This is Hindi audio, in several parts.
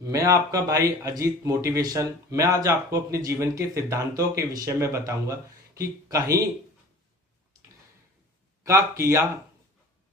मैं आपका भाई अजीत मोटिवेशन। मैं आज आपको अपने जीवन के सिद्धांतों के विषय में बताऊंगा कि कहीं का किया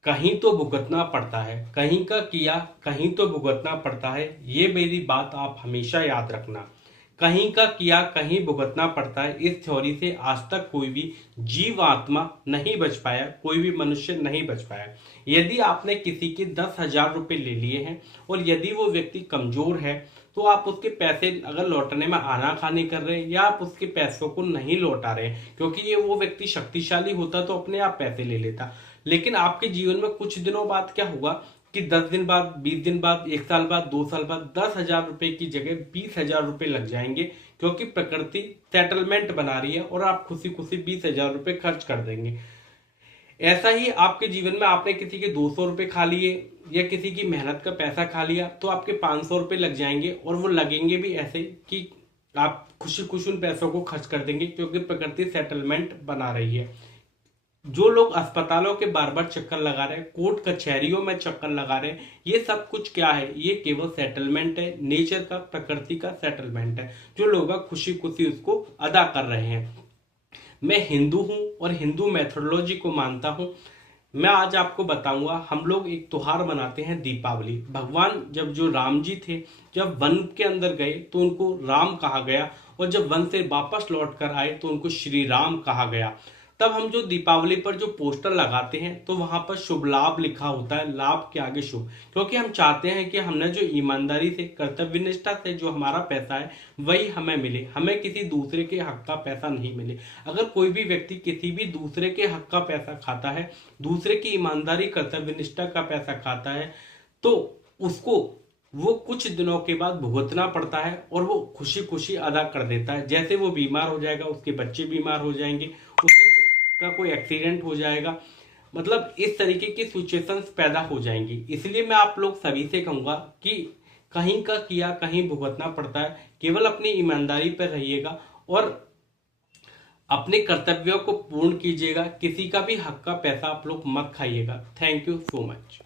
कहीं तो भुगतना पड़ता है, कहीं का किया कहीं तो भुगतना पड़ता है। ये मेरी बात आप हमेशा याद रखना। कहीं का किया कहीं भुगतना पड़ता है, इस थ्योरी से आज तक कोई भी जीव आत्मा नहीं बच पाया, कोई भी मनुष्य नहीं बच पाया। यदि आपने किसी के 10,000 रुपए ले लिए हैं और यदि वो व्यक्ति कमजोर है तो आप उसके पैसे अगर लौटने में आनाकानी कर रहे हैं या आप उसके पैसों को नहीं लौटा रहे हैं, क्योंकि ये वो व्यक्ति शक्तिशाली होता तो अपने आप पैसे ले लेता। लेकिन आपके जीवन में कुछ दिनों बाद क्या होगा कि 10 दिन बाद, 20 दिन बाद, 1 साल बाद, 2 साल बाद 10,000 रुपए की जगह 20,000 रुपए लग जाएंगे, क्योंकि प्रकृति सेटलमेंट बना रही है और आप खुशी खुशी 20,000 रुपए खर्च कर देंगे। ऐसा ही आपके जीवन में आपने किसी के 200 रुपए खा लिए या किसी की मेहनत का पैसा खा लिया तो आपके 500 रुपए लग जाएंगे, और वो लगेंगे भी ऐसे कि आप खुशी खुशी उन पैसों को खर्च कर देंगे, क्योंकि प्रकृति सेटलमेंट बना रही है। जो लोग अस्पतालों के बार बार चक्कर लगा रहे हैं, कोर्ट कचहरियों में चक्कर लगा रहे हैं, ये सब कुछ क्या है? ये केवल सेटलमेंट है, नेचर का, प्रकृति का सेटलमेंट है, जो लोग खुशी खुशी उसको अदा कर रहे हैं। मैं हिंदू हूं और हिंदू मैथोडोलॉजी को मानता हूं। मैं आज आपको बताऊंगा, हम लोग एक त्योहार मनाते हैं दीपावली। भगवान जब जो राम जी थे, जब वन के अंदर गए तो उनको राम कहा गया, और जब वन से वापस लौट कर आए तो उनको श्री राम कहा गया। तब हम जो दीपावली पर जो पोस्टर लगाते हैं तो वहां पर शुभ लाभ लिखा होता है, लाभ के आगे शुभ, क्योंकि हम चाहते हैं कि हमने जो ईमानदारी से, कर्तव्य निष्ठा से जो हमारा पैसा है वही हमें मिले, हमें किसी दूसरे के हक का पैसा नहीं मिले। अगर कोई भी व्यक्ति किसी भी दूसरे के हक का पैसा खाता है, दूसरे की ईमानदारी, कर्तव्य निष्ठा का पैसा खाता है, तो उसको वो कुछ दिनों के बाद भुगतना पड़ता है और वो खुशी खुशी अदा कर देता है। जैसे वो बीमार हो जाएगा, उसके बच्चे बीमार हो जाएंगे, उसकी का कोई एक्सीडेंट हो जाएगा, मतलब इस तरीके की सिचुएशंस पैदा हो जाएंगी। इसलिए मैं आप लोग सभी से कहूंगा कि कहीं का किया कहीं भुगतना पड़ता है। केवल अपनी ईमानदारी पर रहिएगा और अपने कर्तव्यों को पूर्ण कीजिएगा। किसी का भी हक का पैसा आप लोग मत खाइएगा। Thank you so much.